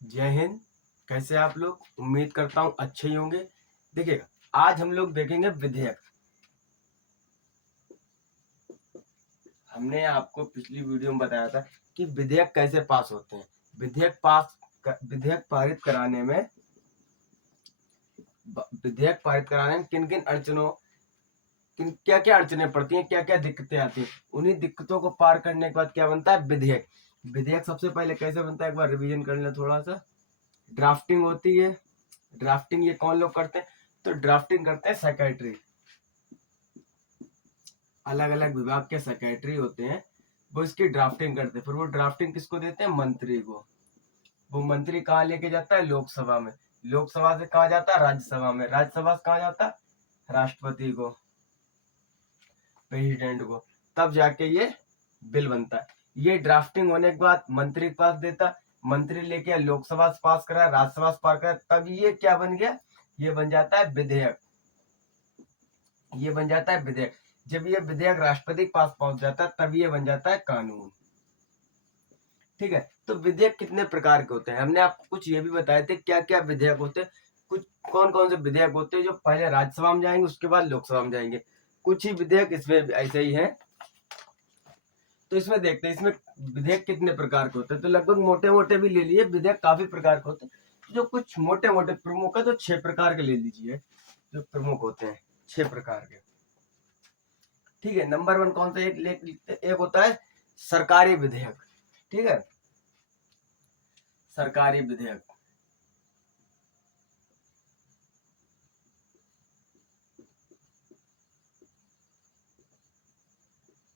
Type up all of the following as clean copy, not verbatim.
जय हिंद। कैसे आप लोग? उम्मीद करता हूँ अच्छे ही होंगे। देखिए, आज हम लोग देखेंगे विधेयक। हमने आपको पिछली वीडियो में बताया था कि विधेयक कैसे पास होते हैं। विधेयक पारित कराने में किन किन अड़चनों क्या क्या अड़चनें पड़ती हैं, क्या क्या दिक्कतें आती हैं। उन्हीं दिक्कतों को पार करने के बाद क्या बनता है? विधेयक। विधेयक सबसे पहले कैसे बनता है, एक बार रिवीजन कर लें थोड़ा सा। ड्राफ्टिंग होती है। ड्राफ्टिंग ये कौन लोग करते हैं? तो ड्राफ्टिंग करते हैं सेक्रेटरी। अलग अलग विभाग के सेक्रेटरी होते हैं, वो इसकी ड्राफ्टिंग करते हैं। फिर वो ड्राफ्टिंग किसको देते हैं? मंत्री को। वो मंत्री कहाँ लेके जाता है? लोकसभा में। लोकसभा से कहाँ जाता है? राज्यसभा में। राज्यसभा से कहाँ जाता है? राष्ट्रपति को, प्रेसिडेंट को। तब जाके ये बिल बनता है। ये ड्राफ्टिंग होने के बाद मंत्री के पास देता, मंत्री लेके लोकसभा से पास करा, राज्यसभा से पास करा, तब ये क्या बन गया? ये बन जाता है विधेयक। ये बन जाता है विधेयक। जब ये विधेयक राष्ट्रपति के पास पहुंच जाता है तब ये बन जाता है कानून। ठीक है। तो विधेयक कितने प्रकार के होते हैं? हमने आपको कुछ ये भी बताए थे क्या क्या विधेयक होते हैं। कुछ कौन कौन से विधेयक होते हैं जो पहले राज्यसभा में जाएंगे, उसके बाद लोकसभा में जाएंगे। कुछ ही विधेयक इसमें ऐसे ही हैं। तो इसमें देखते हैं इसमें विधेयक कितने प्रकार के होते हैं। तो लगभग मोटे मोटे भी ले लिए, विधेयक काफी प्रकार के होते हैं। जो कुछ मोटे मोटे प्रमुख है तो 6 प्रकार के ले लीजिए, जो प्रमुख होते हैं 6 प्रकार के। ठीक है। नंबर 1 कौन सा? एक होता है सरकारी विधेयक। ठीक है, सरकारी विधेयक।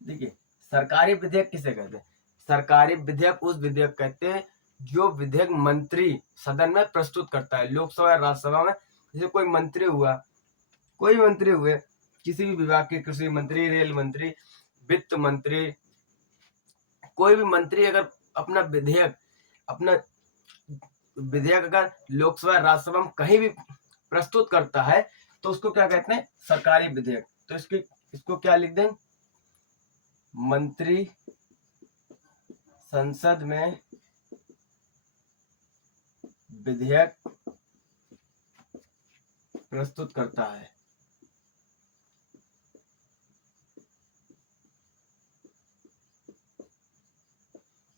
देखिए, सरकारी विधेयक किसे कहते हैं? सरकारी विधेयक उस विधेयक कहते हैं जो विधेयक मंत्री सदन में प्रस्तुत करता है, लोकसभा या राज्यसभा में। जैसे कोई मंत्री हुआ, कोई मंत्री हुए, किसी भी विभाग के, कृषि मंत्री, रेल मंत्री, वित्त मंत्री, कोई भी मंत्री अगर अपना विधेयक अगर लोकसभा राज्यसभा में कहीं भी प्रस्तुत करता है तो उसको क्या कहते हैं? सरकारी विधेयक। तो इसको क्या लिख दें? मंत्री संसद में विधेयक प्रस्तुत करता है।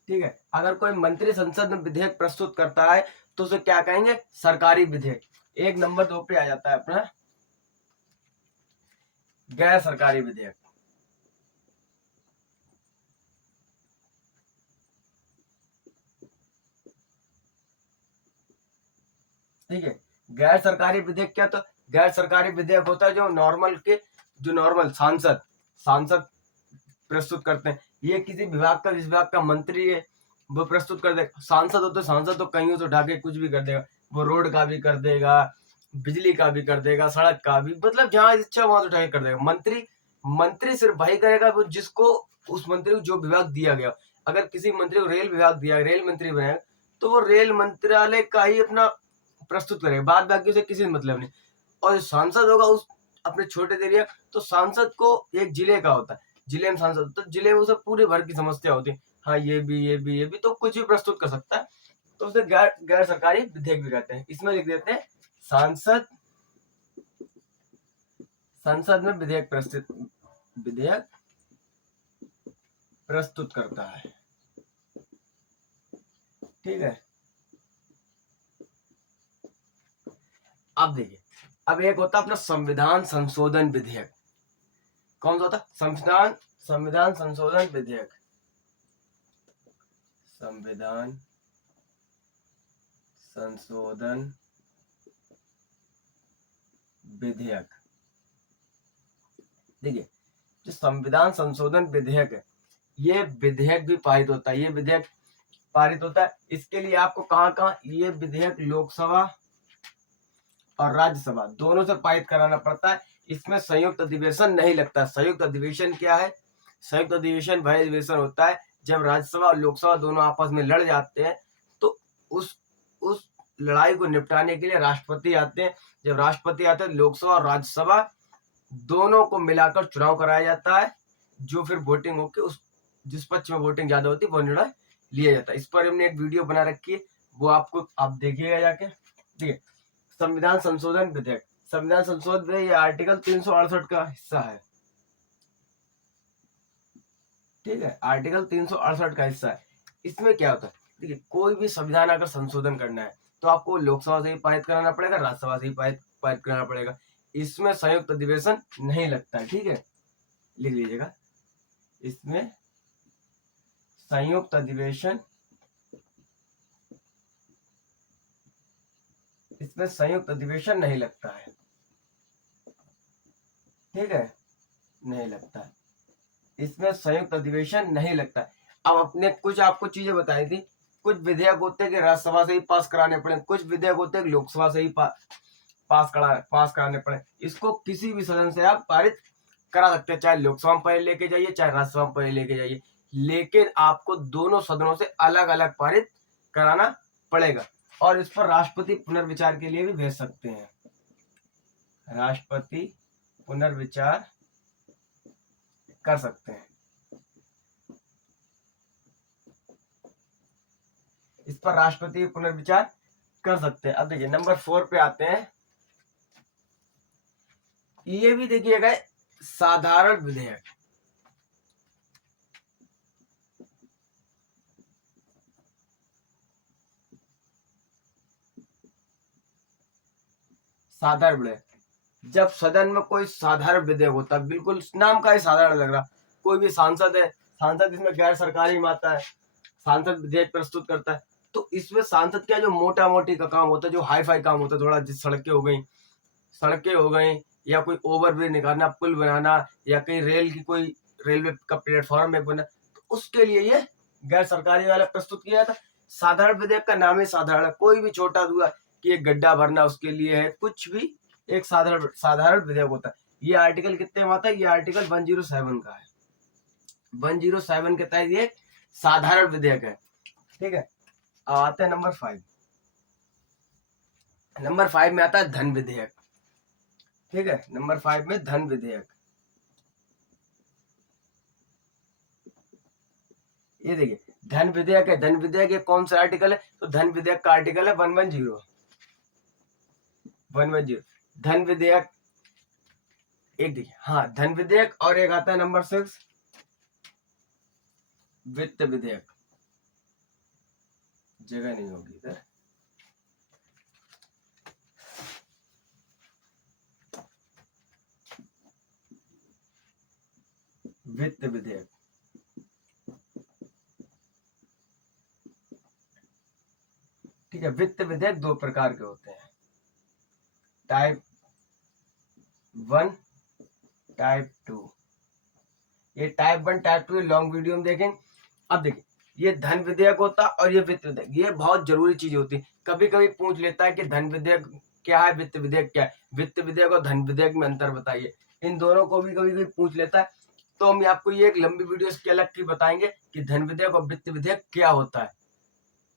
ठीक है। अगर कोई मंत्री संसद में विधेयक प्रस्तुत करता है तो उसे क्या कहेंगे? सरकारी विधेयक। एक नंबर 2 पे आ जाता है अपना गैर सरकारी विधेयक। ठीक है। गैर सरकारी विधेयक क्या? तो गैर सरकारी विधेयक होता है जो नॉर्मल सांसद प्रस्तुत करते हैं। ये किसी विभाग का, जिस विभाग का मंत्री है वो प्रस्तुत कर देगा। सांसद तो कहीं से उठा के कुछ भी कर देगा। वो रोड का भी कर देगा, बिजली का भी कर देगा, सड़क का भी, मतलब जहां इच्छा वहां से उठा के कर देगा। मंत्री सिर्फ वही करेगा वो जिसको, उस मंत्री को जो विभाग दिया गया। अगर किसी मंत्री को रेल विभाग दिया, रेल मंत्री बनाया, तो वो रेल मंत्रालय का ही अपना प्रस्तुत करेगा, बाद बाकी से किसी मतलब नहीं। और सांसद होगा उस अपने छोटे एरिया, तो सांसद को एक जिले का होता है, जिले में सांसद, तो जिले में उसे पूरे भर की समस्या होती है। हाँ, ये भी तो कुछ भी प्रस्तुत कर सकता है। तो उसे गैर सरकारी विधेयक भी कहते हैं। इसमें लिख देते हैं सांसद संसद में विधेयक प्रस्तुत करता है। ठीक है। अब देखिए, अब एक होता है अपना संविधान संशोधन विधेयक। कौन सा होता है? संविधान संशोधन विधेयक। संविधान संशोधन विधेयक। देखिए, जो संविधान संशोधन विधेयक है, ये विधेयक भी पारित होता है। ये विधेयक पारित होता है, इसके लिए आपको कहाँ ये विधेयक लोकसभा और राज्यसभा दोनों से पारित कराना पड़ता है। इसमें संयुक्त अधिवेशन नहीं लगता। संयुक्त अधिवेशन क्या है? संयुक्त अधिवेशन वह अधिवेशन होता है जब राज्यसभा और लोकसभा दोनों आपस में लड़ जाते हैं, तो उस लड़ाई को निपटाने के लिए राष्ट्रपति आते हैं। जब राष्ट्रपति आते हैं, लोकसभा और राज्यसभा दोनों को मिलाकर चुनाव कराया जाता है, जो फिर वोटिंग होकर जिस पक्ष में वोटिंग ज्यादा होती है वो निर्णय लिया जाता है। इस पर हमने एक वीडियो बना रखी है, वो आपको आप देखिएगा जाके। ठीक है, संविधान संशोधन विधेयक, संविधान संशोधन विधेयक ये आर्टिकल 368 का हिस्सा है। ठीक है, आर्टिकल 368 का हिस्सा है। इसमें क्या होता है, देखिए कोई भी संविधान अगर संशोधन करना है तो आपको लोकसभा से ही पारित कराना पड़ेगा, राज्यसभा से ही पारित कराना पड़ेगा। इसमें संयुक्त अधिवेशन नहीं लगता है। ठीक है, लिख लीजिएगा, इसमें संयुक्त अधिवेशन, इसमें संयुक्त अधिवेशन नहीं लगता है। ठीक है, नहीं लगता है, इसमें संयुक्त अधिवेशन नहीं लगता है। अब अपने कुछ आपको चीजें बताई थी, कुछ विधेयक होते हैं कि राज्यसभा से ही पास कराने पड़े, कुछ विधेयक होते हैं कि लोकसभा से ही पास कराने पड़े। इसको किसी भी सदन से आप पारित करा सकते हैं, चाहे लोकसभा में पहले लेके जाइए चाहे राज्यसभा में पहले लेके जाइए, लेकिन आपको दोनों सदनों से अलग अलग पारित कराना पड़ेगा। और इस पर राष्ट्रपति पुनर्विचार के लिए भी भेज सकते हैं, राष्ट्रपति पुनर्विचार कर सकते हैं, इस पर राष्ट्रपति पुनर्विचार कर सकते हैं। अब देखिए नंबर 4 पे आते हैं, ये भी देखिएगा साधारण विधेयक। साधारण विधेयक, जब सदन में कोई साधारण विधेयक होता है, बिल्कुल नाम का ही साधारण लग रहा, कोई भी सांसद है, सांसद इसमें गैर सरकारी माता है, सांसद विधेयक प्रस्तुत करता है, तो इसमें सांसद क्या जो मोटा मोटी का काम होता है, जो हाई फाई काम होता है, थोड़ा सड़कें हो गई या कोई ओवरब्रिज निकालना, पुल बनाना, या कहीं रेलवे का प्लेटफॉर्म में बना, तो उसके लिए ये गैर सरकारी वाला प्रस्तुत किया था। साधारण विधेयक का नाम ही साधारण है, कोई भी छोटा हुआ कि एक गड्ढा भरना उसके लिए है, कुछ भी एक साधारण विधेयक होता है। ये आर्टिकल कितने में आता है, ये आर्टिकल 107 का है, 107 के तहत ये साधारण विधेयक है। ठीक है, अब आते हैं नंबर 5। नंबर 5 में आता है धन विधेयक। ठीक है, नंबर 5 में धन विधेयक, ये देखिए धन विधेयक है। धन विधेयक ये कौन सा आर्टिकल है, तो धन विधेयक का आर्टिकल है 110। धन विधेयक एक देखिए, हाँ धन विधेयक, और एक आता है नंबर 6 वित्त विधेयक, जगह नहीं होगी इधर। वित्त विधेयक, ठीक है, वित्त विधेयक 2 प्रकार के होते हैं, टाइप 1 टाइप 2। ये टाइप 1 टाइप 2 लॉन्ग वीडियो में देखें। अब देखिए ये धन विधेयक होता है और ये वित्त विधेयक, ये बहुत जरूरी चीज होती है। कभी कभी पूछ लेता है कि धन विधेयक क्या है, वित्त विधेयक क्या है, वित्त विधेयक और धन विधेयक में अंतर बताइए। इन दोनों को भी कभी कभी पूछ लेता है, तो हम आपको ये एक लंबी वीडियो इसकी अलग की बताएंगे कि धन विधेयक और वित्त विधेयक क्या होता है।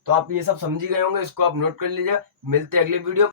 तो आप ये सब समझ गए होंगे, इसको आप नोट कर लीजिए। मिलते हैं अगली वीडियो।